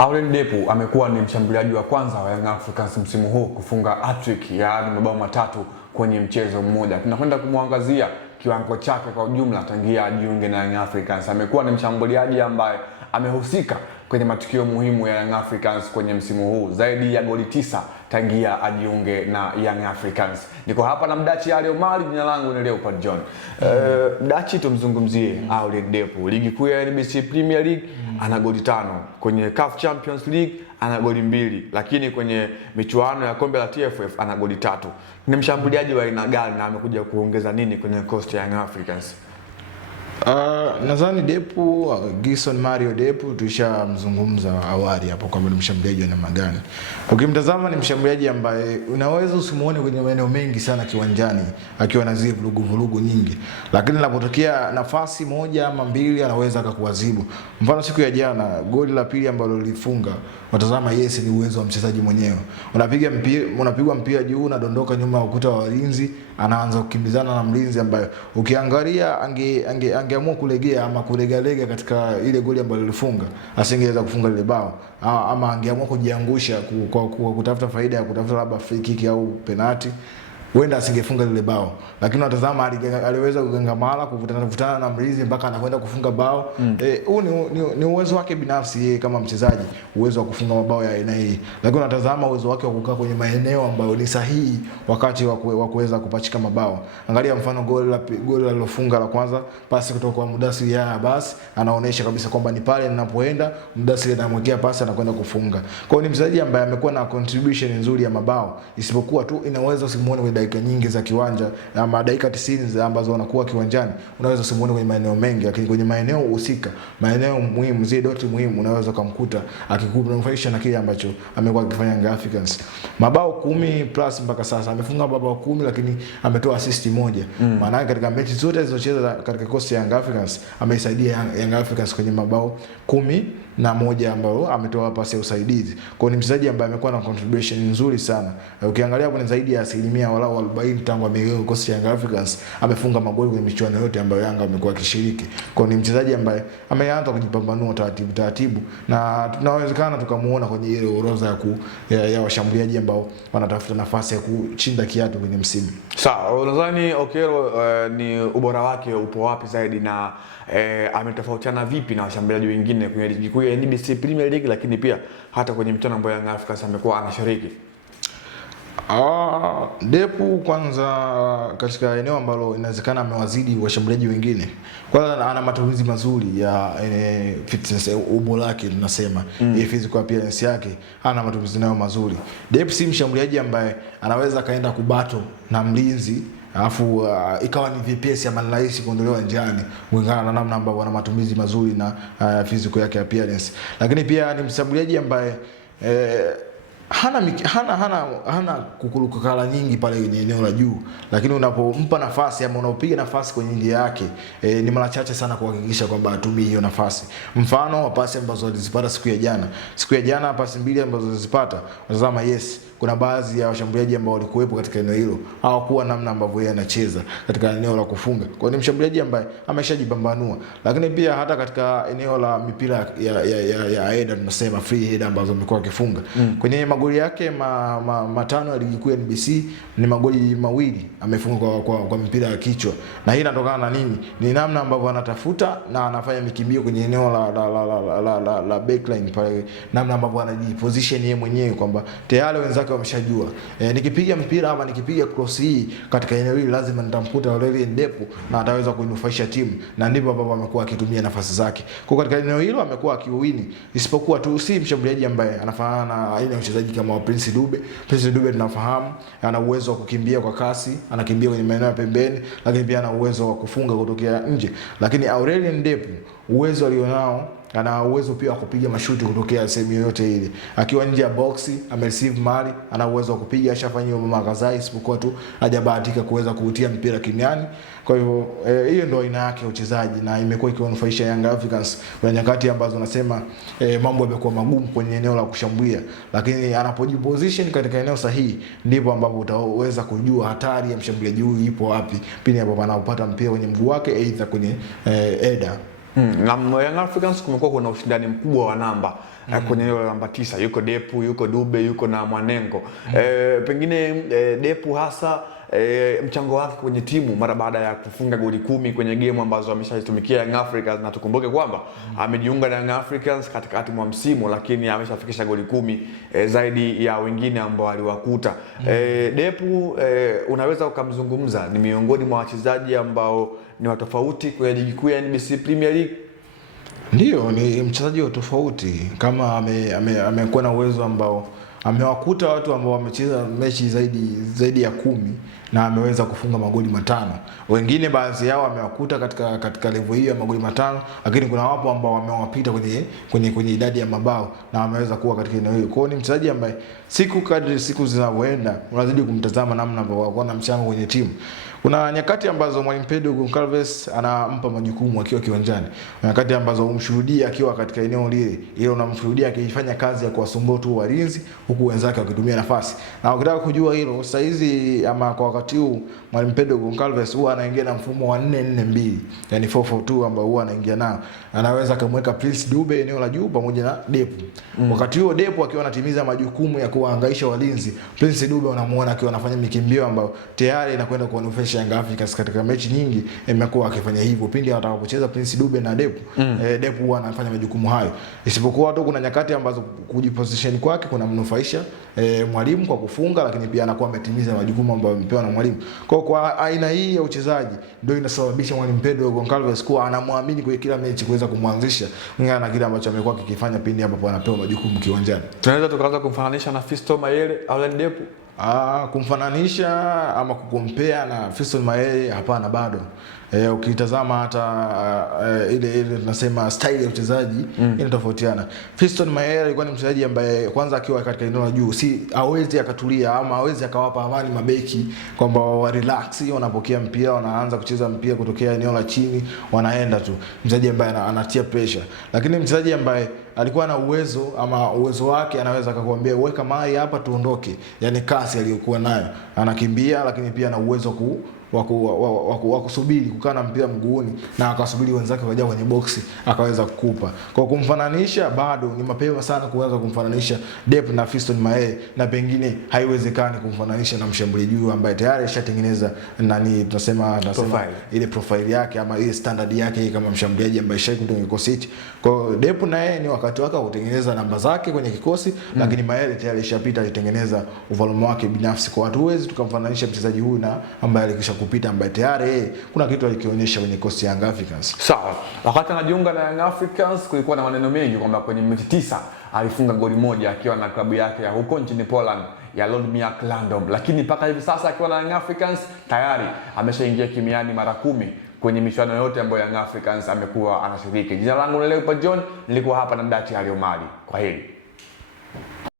Aurel Depu amekuwa ni mshambuliaji wa kwanza wa Young Africans msimu huu kufunga hat-trick, yaani mabao matatu kwenye mchezo mmoja. Tunakwenda kumwangazia kiwango chake kwa ujumla tangia ajiunge na Young Africans. Amekuwa ni mshambuliaji ambaye amehusika kwenye matukio muhimu ya Young Africans kwenye msimu huu, zaidi ya goli 9 tangia ajiunge na Young Africans. Niko hapa na Mdachi Ali Omari, jina langu ni Leopard John. Mdachi, tumzungumzie Aurel Depu. Ligi kuu ya NBC Premier League ana goli 5, kwenye CAF Champions League ana goli 2, lakini kwenye michuano ya kombe la TFF ana goli 3. Ni mshambuliaji wa aina gani na amekuja kuongeza nini kwenye cost ya Young Africans? Nadhani Depu, Gison Mario Depu tushamzungumza awali hapo kwamba ni mshambuliaji wa namna gani. Ukimtazama ni mshambuliaji ambaye unaweza usimuone kwenye maeneo mengi sana kiwanjani akiwa na zile vurugu nyingi, lakini linapotokea nafasi moja ama mbili anaweza akakuadhibu. Mfano siku ya jana goli la pili ambalo lilifunga, watazama yes, ni uwezo wa mchezaji mwenyewe. Unapigwa mpira juu, unadondoka nyuma ya ukuta wa walinzi, anaanza kukimbizana na mlinzi ambaye ukiangalia angeamua kulegea ama kulegalega katika ile goli ambayo alifunga, asingeweza kufunga ile bao, ama angeamua kujiangusha kwa kutafuta faida ya kutafuta labda free kick au penalty, wenda asingefunga lile bao. Lakini watazama aliweza kugangamala, kuvutana na mlinzi mpaka anakwenda kufunga bao. Huu ni uwezo wake binafsi yeye kama mchezaji, uwezo wa kufunga mabao ya aina hii. Lakini watazama uwezo wake wa kukaa kwenye maeneo ambayo ni sahihi wakati wa kuweza kupachika mabao. Angalia mfano goli alilofunga la kwanza, pasi kutoka kwa Mudathir Yahya, basi anaonesha kabisa kwamba ni pale ninapoenda Mudathir anamwekea pasi anakwenda kufunga. Kwa hiyo ni mchezaji ambaye amekuwa na contribution nzuri ya mabao, isipokuwa tu inaweza usimuone kwenye dakika nyingi za kiwanja ama dakika 90 ambazo wanakuwa kiwanjani, unaweza usimuone kwenye maeneo mengi, lakini kwenye maeneo husika, maeneo muhimu, zile doti muhimu, unaweza kumkuta akikunufaisha na kile ambacho amekuwa akifanya Young Africans. Mabao 10 plus mpaka sasa, amefunga mabao 10 lakini ametoa assist moja. Maana katika mechi zote alizocheza katika kosi ya Young Africans ameisaidia Young Africans kwenye mabao 11 ambao ametoa pasi ya usaidizi. Kwa hiyo ni mchezaji ambaye amekuwa na contribution nzuri sana. Ukiangalia hapo ni zaidi ya asilimia walau 40 tangu ameingia kosi ya Young Africans amefunga magoli kwenye michuano yote ambayo Yanga amekuwa akishiriki. Kwa hiyo ni mchezaji ambaye ameanza kujipambanua taratibu na tunawezekana tukamuona kwenye ile orodha ya washambuliaji ambao wanatafuta nafasi ya kuchinda kiatu kwenye msimu. Sawa, nadhani Okero ni ubora wake upo wapi zaidi na ametofautiana vipi na washambuliaji wengine kwenye ligi kuu ya NBC Premier League, lakini pia hata kwenye mchezo ambayo Young Africans amekuwa anashiriki? Depu kwanza katika eneo ambalo inawezekana amewazidi washambuliaji wengine. Kwanza ana matumizi mazuri ya fitness, ubora wake tunasema. Physical appearance yake ana matumizi nayo mazuri. Depu si mshambuliaji ambaye anaweza kaenda kubato na mlinzi alafu ikawa ni vipesi ama rahisi kuondolewa njiani, kulingana na namna ambavyo ana matumizi mazuri na physical yake appearance. Lakini pia ni mshambuliaji ambaye hana kukurukakala nyingi pale kwenye eneo la juu, lakini unapompa nafasi ama unapopiga nafasi kwenye njia yake ni mara chache sana kuhakikisha kwamba atumie hiyo nafasi. Mfano pasi ambazo alizipata siku ya jana pasi 2 ambazo alizipata, unatazama yes, kuna baadhi ya washambuliaji ambao walikuwepo katika eneo hilo hawakuwa namna ambavyo yeye anacheza katika eneo la kufunga. Kwa hiyo ni mshambuliaji ambaye ameshajipambanua. Lakini pia hata katika eneo la mipira ya header, tunasema free header ambazo amekuwa akifunga. Kwenye magoli yake matano ya ligi kuu ya NBC ni magoli 2 amefunga kwa mipira ya kichwa. Na hii inatokana na nini? Ni namna ambavyo anatafuta na anafanya mikimbio kwenye eneo la backline pale, namna ambavyo anajiposition yeye mwenyewe kwamba tayari wenzake wameshajua nikipiga mpira ama nikipiga cross hii katika eneo hili lazima nitamkuta Aurel Depu na ataweza kuinufaisha timu, na ndipo ambapo amekuwa akitumia nafasi zake. Kwa katika eneo hilo amekuwa akiwini, isipokuwa tu si mshambuliaji ambaye anafanana na aina ya mchezaji kama Prince Dube. Prince Dube tunafahamu ana uwezo wa kukimbia kwa kasi, anakimbia kwenye maeneo ya pembeni, lakini pia ana uwezo wa kufunga kutokea nje. Lakini Aurel Depu uwezo alionao, ana uwezo pia wa kupiga mashuti kutokea sehemu yoyote ile. Akiwa nje ya box, amereceive mali, ana uwezo wa kupiga, ashafanya mama kadhaa, isipokuwa tu hajabahatika kuweza kuutia mpira kimiani. Kwa hivyo hiyo ndio aina yake ya uchezaji na imekuwa ikiwanufaisha Young Africans kwa nyakati ambazo nasema mambo yamekuwa magumu kwenye eneo la kushambulia, lakini anapojiposition katika eneo sahihi ndipo ambapo utaweza kujua hatari ya mshambuliaji huyu ipo wapi pindi ambapo anapata mpira kwenye mguu wake aidha kwenye header. Na Young Africans kumekuwa kuna ushindani mkubwa wa namba kwenye eneo la namba 9. Yuko Depu, yuko Dube, yuko na Mwanengo. Pengine Depu hasa mchango wake kwenye timu mara baada ya kufunga goli 10 kwenye game ambazo ameshatumikia Young Africans, na tukumbuke kwamba amejiunga na Young Africans katikati mwa msimu, lakini ameshafikisha goli 10 zaidi ya wengine ambao aliwakuta. Depu unaweza ukamzungumza ni miongoni mwa wachezaji ambao ni watofauti kwenye ligi kuu ya NBC Premier League? Ndio, ni mchezaji wa tofauti, kama amekuwa na uwezo ambao amewakuta watu ambao wamecheza mechi zaidi ya 10 na ameweza kufunga magoli 5. Wengine baadhi yao amewakuta katika level hiyo ya magoli 5, lakini kuna wapo ambao wamewapita kwenye idadi ya mabao na ameweza kuwa katika eneo hilo. Kwa hiyo ni mchezaji ambaye kadri siku zinavyoenda unazidi kumtazama namna ambavyo ana mchango kwenye timu. Kuna nyakati ambazo Mwalimu Pedro Goncalves anampa majukumu akiwa kiwanjani. Nyakati ambazo umshuhudia akiwa katika eneo lile unamshuhudia akifanya kazi ya kuwasumbua tu walinzi huku wenzake wakitumia nafasi. Na ukitaka kujua hilo, sasa hizi ama kwa wakati huu Mwalimu Pedro Goncalves huwa anaingia na mfumo wa 4-4-2, yani 4-4-2 ambao huwa anaingia nao. Anaweza kumweka Prince Dube eneo la juu pamoja na Depu. Wakati huo Depu akiwa anatimiza majukumu ya kuwahangaisha walinzi, Prince Dube unamuona akiwa anafanya mikimbio ambayo tayari inakwenda kuwanufaisha Young Africans katika mechi nyingi. Imekuwa akifanya hivyo pindi atakapocheza Prince Dube na Depu. Depu huwa anafanya majukumu hayo. Isipokuwa tu kuna nyakati ambazo kujiposition kwake kuna mnufaisha mwalimu kwa kufunga, lakini pia anakuwa ametimiza majukumu ambayo amepewa na mwalimu. Kwa aina hii ya uchezaji ndio inasababisha Mwalimu Pedro Goncalves kuwa anamwamini kwa kila mechi kuweza kumwanzisha ngana na kile ambacho amekuwa kikifanya pindi ambapo anapewa majukumu kiwanjani. Tunaweza tukaanza kumfananisha na Fiston Mayele au Depu? Kumfananisha ama kukompea na Fiston Mayele hapana, bado. Ukitazama hata ile tunasema style ya uchezaji inatofautiana. Fiston Mayele alikuwa ni mchezaji ambaye kwanza akiwa katika eneo la juu hawezi akatulia ama hawezi akawapa amani mabeki kwamba wa relax wanapokea mpira wanaanza kucheza mpira kutokea eneo la chini wanaenda tu. Mchezaji ambaye anatia pressure, lakini mchezaji ambaye alikuwa na uwezo wake anaweza akakwambia weka mai hapa tuondoke, yani kasi aliyokuwa nayo, anakimbia lakini pia ana uwezo wa kusubiri kukaa na mpira mguuni na akasubiri wenzake waje kwenye boxi akaweza kukupa. Kwa kumfananisha bado ni mapema sana kuanza kumfananisha Depu na Fiston Mayele, na pengine haiwezekani kumfananisha na mshambuliaji huyu ambaye tayari ashatengeneza tunasema ile profile yake ama ile standard yake kama mshambuliaji ambaye shai kutoka kikosi hichi. Kwa Depu na yeye ni wakati wake kutengeneza namba zake kwenye kikosi, lakini Mayele tayari alishapita alitengeneza ufalme wake binafsi. Kwa watu huwezi tukamfananisha mchezaji huyu na ambaye alikisha kupita ambaye tayari kuna kitu alikionyesha kwenye kosi ya Young Africans. Sawa. Wakati anajiunga na Young Africans kulikuwa na maneno mengi kwamba kwenye mechi 9 alifunga goli 1 akiwa na klabu yake ya huko nchini Poland ya Lodmia Klandom, lakini mpaka hivi sasa akiwa na Young Africans tayari ameshaingia kimiani mara 10 kwenye michuano yote ambayo Young Africans amekuwa anashiriki. Jina langu ni Leopold John, nilikuwa hapa na Dati Aliomali. Kwa heri.